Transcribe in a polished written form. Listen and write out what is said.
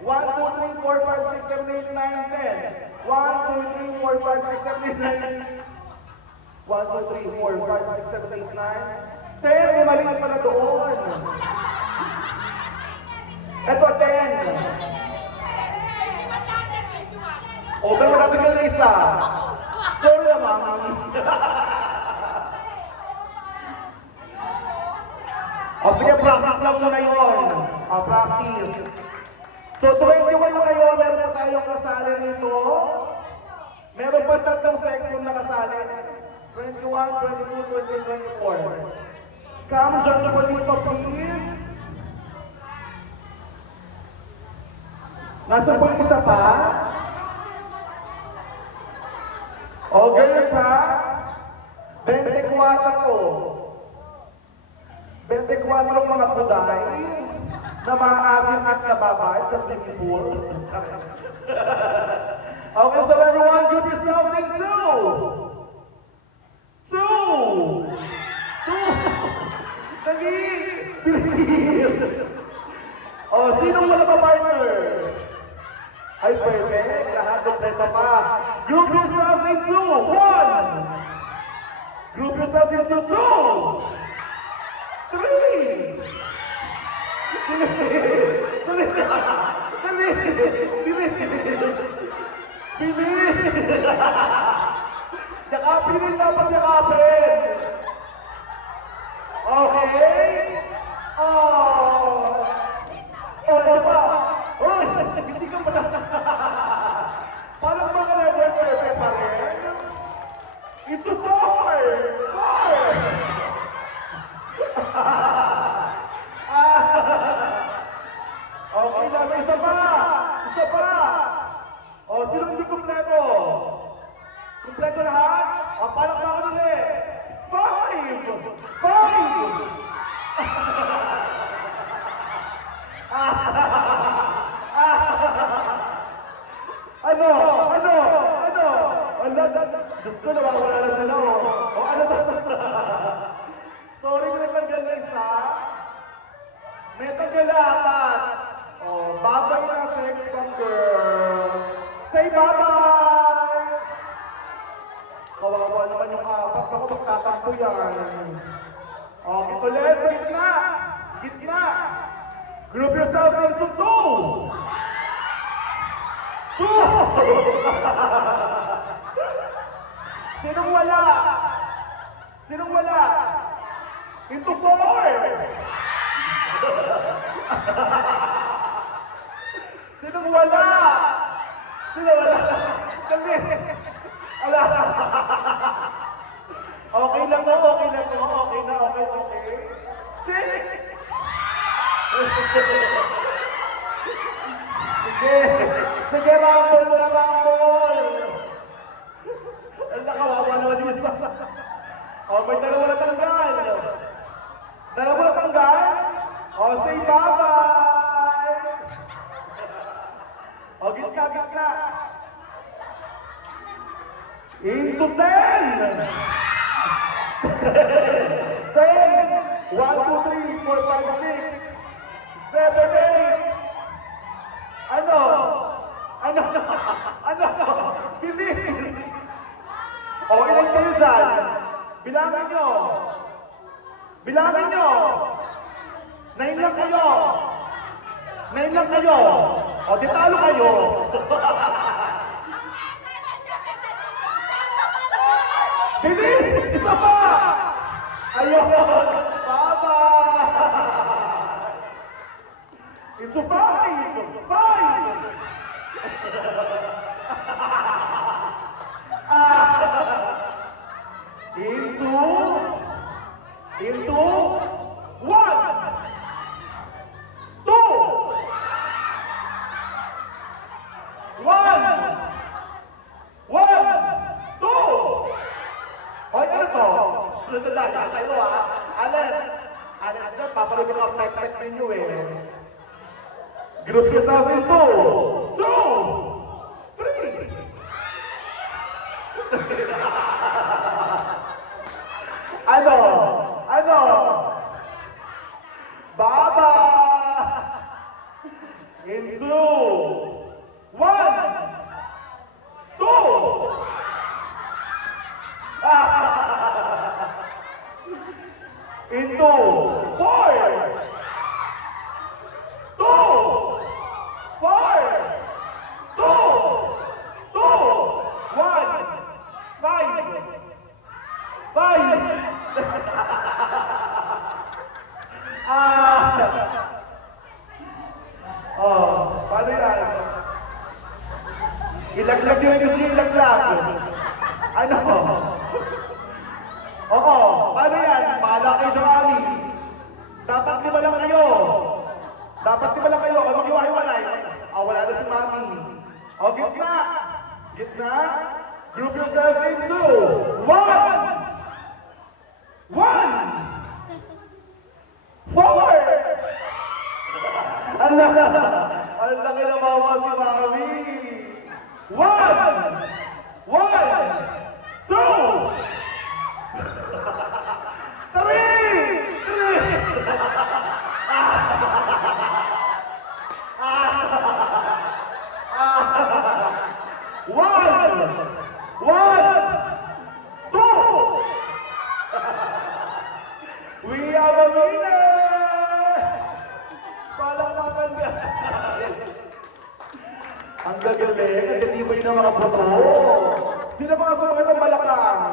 1, 2, 3, 4, 5, 6, 7, 8, 9, 10. 1, 2, 3, 4, 5, 6, 7, 8, 9. 1, 2, 3, 4, 5, 6, 7, 8, 9. 10, may mali pala doon. Ito, 10. O, pero natanggal na isa. Sorry naman. O, sige, practice lang muna yun. O, practice. So, 21 na kayo, meron pa tayong kasali rito. Meron pa tatlong section na kasali. 21, 22, 23, 24. Come, join po dito, please. Nasa po isa pa? O, girls ha? 24 to. 24 mga puday na maaaring at nababay sa swimming pool. Okay, so everyone, group yourselves in two. Dali! Bilis! O, sinong wala pa partner? Ay, pwede. Lahat kompleto pa. Group yourselves in two. 1. Group yourselves into 2. 3! Bilis! Yakapin rin dapat yakapin! Okay? Oh! Ano ba? Oh! Hindi ka pa na... Parang mga never pa rin. Ito 4! 4! Okay na, may isa pa! Isa pa! O, sino hindi kumpleto? Kumpleto lahat? O, palakpakan ulit! 5! 5! Ano? Ano? Ano? Ano? Diyos ko, nawawala na sila. O, ano ba? Sorry kung nagtanggal na isa. May tanggal na apat. O, babay na sa next one, girl. Say bye-bye! Kawawa naman yung apat. Ako magtatakbo yan. Okay, ulit. Sa gitna. Gitna. Group yourself into 2. 2! Sinong wala? Sinong wala? Into 4! Sinong wala? Sino wala? Kami! Ala! Okay lang mo, okay lang mo, okay na, okay, okay. 6! Sige! Sige, rumble mo na, rumble! Ang nakawawa naman yung isa. O, may dalawa na tanggal. Dalawa na tanggal? O, say bye-bye! O, gitna, gitna. Into 10! 10! 1, 2, 3, 4, 5, 6, 7, 8. Ano? Ano? Ano? Bilis! O, ilan kayo dyan? Bilangin nyo! Bilangin nyo! 9 lang kayo! 9 lang kayo! O, di talo kayo! Bilis! Isa pa! Ayun! Bye-bye! It's a 5! 5! Into 1, 2, 1, 2. Hoy, ano to? Sunod na lang tayo Ales dyan, papalagin mo ang pek-pek ninyo Group yourself in 2, 3. Ano? Ano? Baba! In 2. Paano yan? Ilaglag yung gusto yung ilaglag. Ano? Oo, paano yan? Bahala kayo sa mami. Dapat lima lang kayo. Dapat lima lang kayo. Kung mag-iwahiwalay, wala na si mami. O, gitna. Gitna. Group yourself into 1, 1, 4. Ang laki na mawa si mami. 1, 1, 2, 3. We have a winner! Palakpakan ka! Ang gagaling, ang gatibay ng mga buto. Sino ba ang sumakit ang balakang?